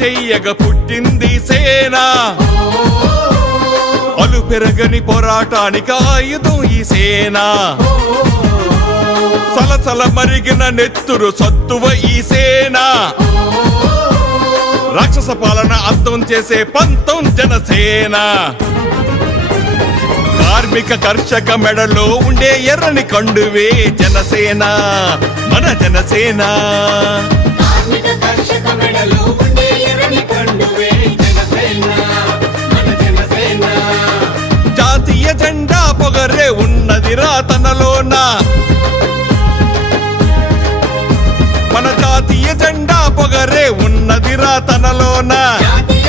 చెయ్యగా పుట్టింది సేన. అలు పెరగని పోరాటానికి ఆయుధం ఈ సేన. సలసల మరిగిన నెత్తురు సత్తువ ఈ సేన. రాక్షస పాలన అంతం చేసే పంతం జనసేన. కార్మిక కర్షక మెడలో ఉండే ఎర్రని కండువే జనసేన, మన జనసేన. కార్మిక కర్షక మెడలో ఉండే ఎర్రని కండువే జనసేన, మన జనసేన. జాతీయ జెండా పొగరే ఉన్నదిరా తనలోన. మన జాతీయ జెండా పొగరే ఉన్నదిరా తనలోన. జాతీయ